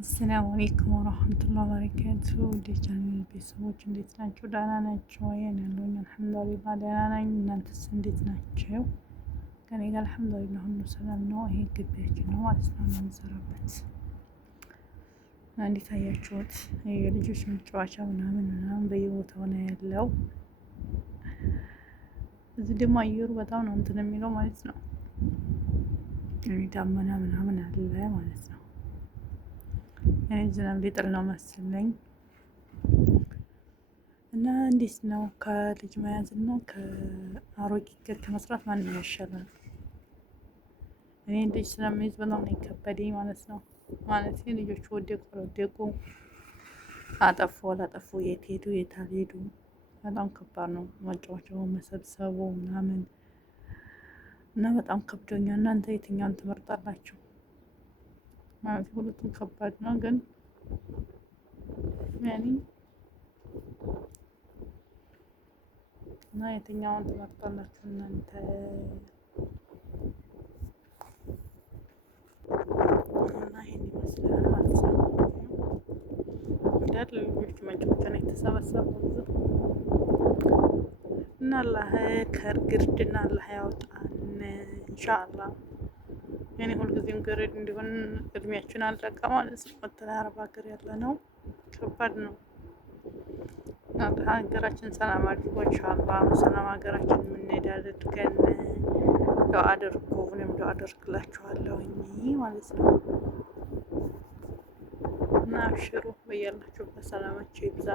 አሰላሙ አለይኩም ወረህመቱላሂ ወበረካቱህ። ወደ ቻናሌ ቤተሰቦች እንዴት ናቸው? ደህና ናቸው? እኔ ያለሁኝ አልሐምዱሊላህ ደህና ነኝ። እናንተስ እንዴት ናቸው? ከእኔ ጋር አልሐምዱሊላህ ሁሉ ሰላም ነው። ይሄ ግቢያችን ነው ማለት ነው የምንሰራበት። እንዴት አያችሁት? የልጆች መጫወቻ ምናምን በየቦታው ነው ያለው። እዚህ ደግሞ አየሩ በጣም ነው እንትን የሚለው ማለት ነው። ዳመና ምናምን አለ ማለት ነው። ዝናብ ሊጥል ነው መሰለኝ። እና እንዴት ነው ከልጅ መያዝ እና ከአሮጊት ጋር ከመስራት ማንም ያሻላል? እኔ ልጅ ስለምይዝ በጣም ነው የከበደኝ ማለት ነው። ማለት ልጆቹ ወደቁ አልወደቁ፣ አጠፉ አላጠፉ፣ የት ሄዱ የት አልሄዱ፣ በጣም ከባድ ነው መጫወቻው መሰብሰቡ ምናምን እና በጣም ከብዶኛል። እናንተ የትኛውን ትመርጣላችሁ? ማለት ሁለቱም ከባድ ነው ግን ያኔ እና የትኛውን ትመርጣላችሁ እናንተ? እና ይሄን ይመስላል ማለት ነው። እንዳለ ልጆች መጫወቻ ነው የተሰበሰቡት እና አላህ ከእርግርድና አላህ ያውጣን ኢንሻአላህ። እኔ ሁልጊዜም ገረድ እንዲሆን እድሜያችን አለቀ ማለት ነው። ወጥተን አረብ ሀገር ያለ ነው ከባድ ነው። ሀገራችን ሰላም አድርጎ ኢንሻአላህ ሰላም ሀገራችን የምንሄድ አድርገን ዱአ አድርጉ። እኔም ዱአ አደርግላችኋለሁኝ ማለት ነው። እና አብሽሩ በያላችሁበት ሰላማችሁ ይብዛ።